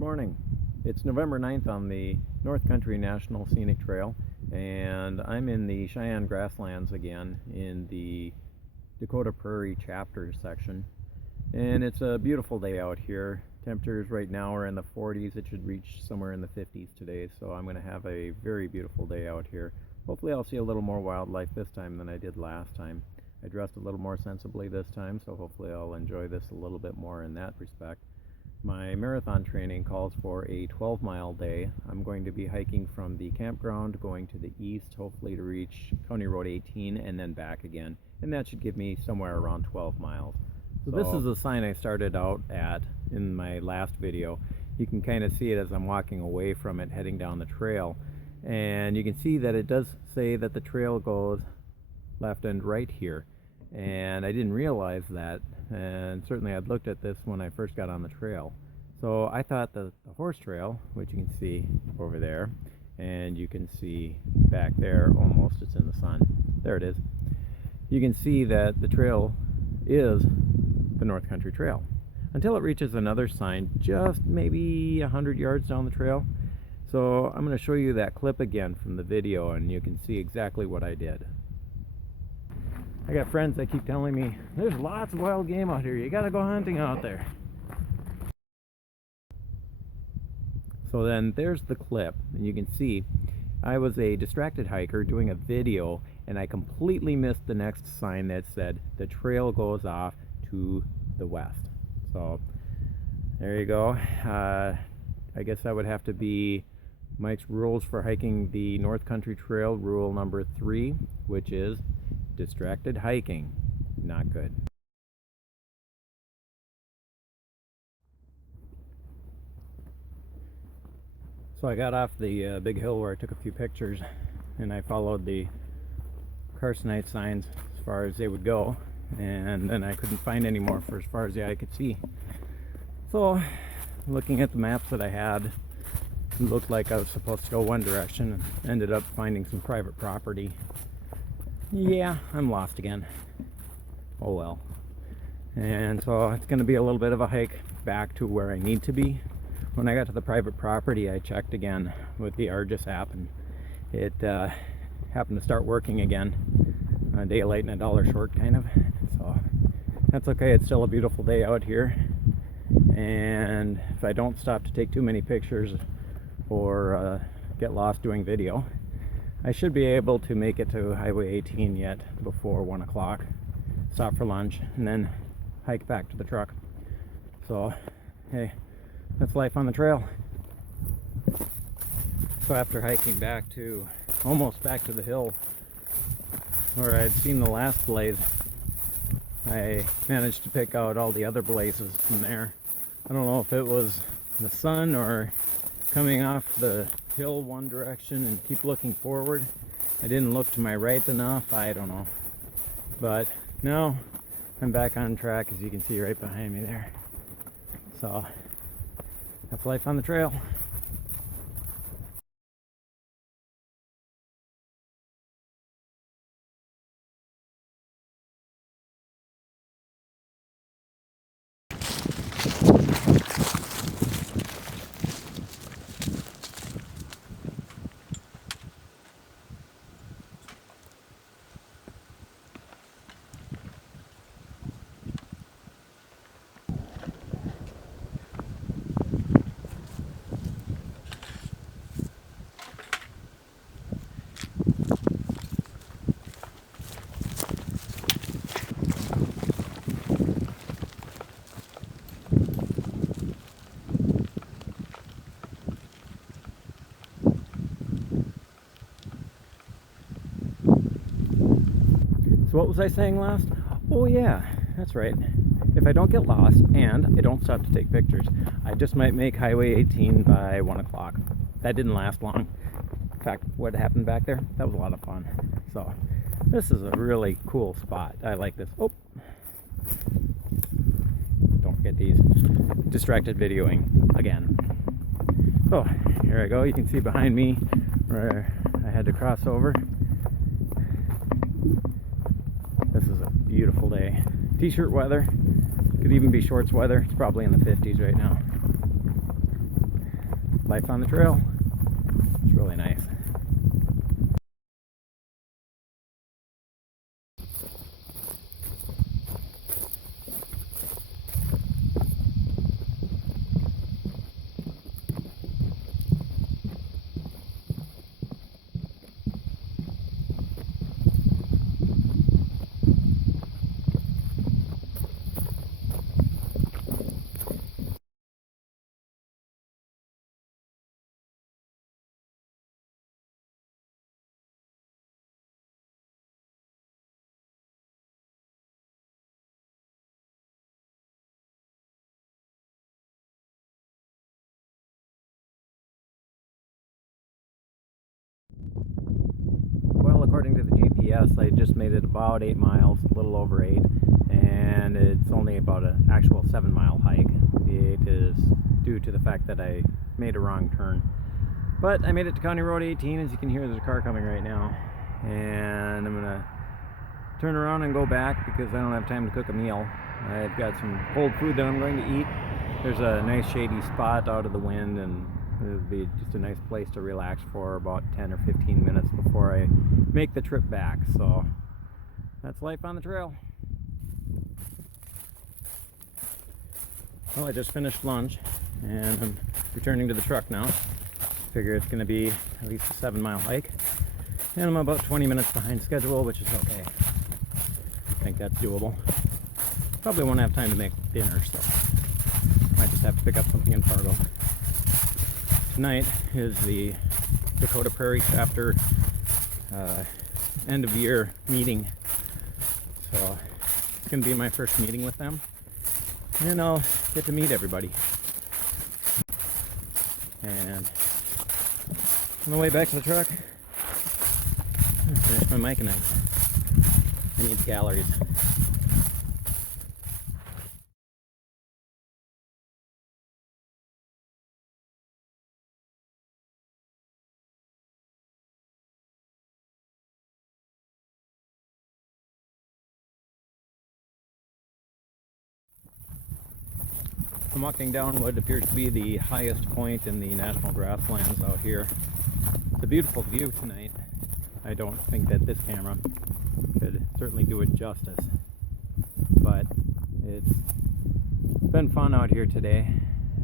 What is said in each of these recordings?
morning. It's November 9th on the North Country National Scenic Trail, and I'm in the Sheyenne Grasslands again in the Dakota Prairie chapter section. And it's a beautiful day out here. Temperatures right now are in the 40s. It should reach somewhere in the 50s today, so I'm going to have a very beautiful day out here. Hopefully I'll see a little more wildlife this time than I did last time. I dressed a little more sensibly this time, so hopefully I'll enjoy this a little bit more in that respect. My marathon training calls for a 12-mile day. I'm going to be hiking from the campground, going to the east, hopefully to reach County Road 18 and then back again. And that should give me somewhere around 12 miles. So this is the sign I started out at in my last video. You can kind of see it as I'm walking away from it, heading down the trail. And you can see that it does say that the trail goes left and right here. And I didn't realize that, and certainly I'd looked at this when I first got on the trail. So I thought the horse trail, which you can see over there, and you can see back there almost, it's in the sun, there it is. You can see that the trail is the North Country Trail until it reaches another sign just maybe 100 yards down the trail. So I'm going to show you that clip again from the video and you can see exactly what I did. I got friends that keep telling me, there's lots of wild game out here, you gotta go hunting out there. So then there's the clip, and you can see I was a distracted hiker doing a video, and I completely missed the next sign that said the trail goes off to the west. So there you go. I guess that would have to be Mike's rules for hiking the North Country Trail, rule number 3, which is distracted hiking, not good. So I got off the big hill where I took a few pictures, and I followed the Carsonite signs as far as they would go, and then I couldn't find any more for as far as the eye could see. So looking at the maps that I had, it looked like I was supposed to go one direction and ended up finding some private property. Yeah, I'm lost again. Oh well. And so it's going to be a little bit of a hike back to where I need to be. When I got to the private property, I checked again with the Argus app, and it happened to start working again. A day late and a dollar short, kind of. So that's okay. It's still a beautiful day out here. And if I don't stop to take too many pictures or get lost doing video, I should be able to make it to Highway 18 yet before 1 o'clock, stop for lunch, and then hike back to the truck. So, hey, that's life on the trail. So after hiking back to, almost back to the hill where I'd seen the last blaze, I managed to pick out all the other blazes from there. I don't know if it was the sun or coming off the hill one direction and keep looking forward. I didn't look to my right enough, I don't know. But now I'm back on track, as you can see right behind me there. So that's life on the trail. So what was I saying last? Oh yeah, that's right. If I don't get lost and I don't stop to take pictures, I just might make Highway 18 by 1 o'clock. That didn't last long. In fact, what happened back there, that was a lot of fun. So this is a really cool spot. I like this. Oh, don't forget these. Distracted videoing again. So here I go. You can see behind me where I had to cross over. This is a beautiful day. T-shirt weather. Could even be shorts weather. It's probably in the 50s right now. life on the trail. It's really nice. Well, according to the GPS, I just made it about 8 miles, a little over 8, and it's only about an actual 7-mile hike. The 8 is due to the fact that I made a wrong turn. But I made it to County Road 18. As you can hear, there's a car coming right now, and I'm gonna turn around and go back because I don't have time to cook a meal. I've got some cold food that I'm going to eat. There's a nice shady spot out of the wind, and it'll be just a nice place to relax for about 10 or 15 minutes before I make the trip back. So that's life on the trail. Well, I just finished lunch and I'm returning to the truck now. Figure it's going to be at least a 7-mile hike, and I'm about 20 minutes behind schedule, which is okay. I think that's doable. Probably won't have time to make dinner, so might just have to pick up something in Fargo. Tonight is the Dakota Prairie chapter end of year meeting, so it's going to be my first meeting with them, and I'll get to meet everybody. And on the way back to the truck, I'm going to finish my Mike-a-night. I need calories. I'm walking down what appears to be the highest point in the national grasslands out here. It's a beautiful view tonight. I don't think that this camera could certainly do it justice, but it's been fun out here today,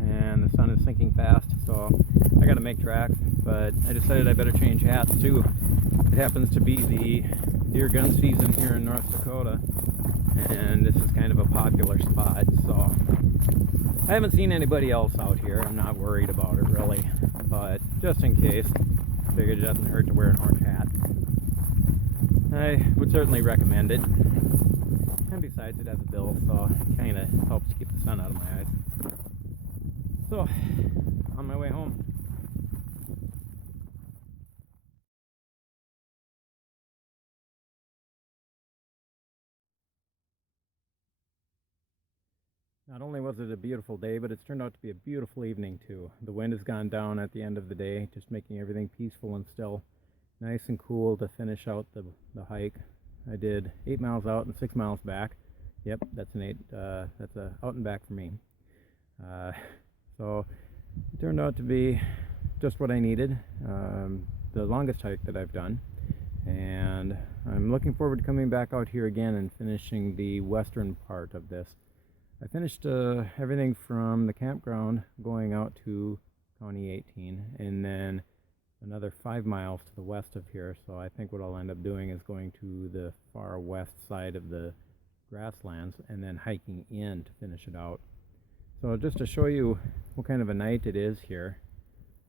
and the sun is sinking fast, so I gotta make tracks, but I decided I better change hats too. It happens to be the deer gun season here in North Dakota, and this is kind of a popular spot, so I haven't seen anybody else out here. I'm not worried about it really, but just in case, I figured it doesn't hurt to wear an orange hat. I would certainly recommend it, and besides it has a bill, so it kind of helps keep the sun out of my eyes. So, on my way home. Not only was it a beautiful day, but it's turned out to be a beautiful evening too. The wind has gone down at the end of the day, just making everything peaceful and still. Nice and cool to finish out the hike. I did 8 miles out and 6 miles back. Yep, that's an 8. That's a out and back for me. So it turned out to be just what I needed. The longest hike that I've done, and I'm looking forward to coming back out here again and finishing the western part of this. I finished everything from the campground going out to County 18, and then another 5 miles to the west of here. So I think what I'll end up doing is going to the far west side of the grasslands and then hiking in to finish it out. So just to show you what kind of a night it is here,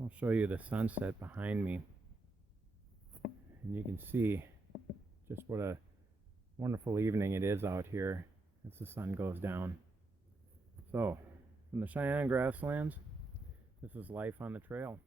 I'll show you the sunset behind me, and you can see just what a wonderful evening it is out here as the sun goes down. So, from the Sheyenne grasslands, this is life on the trail.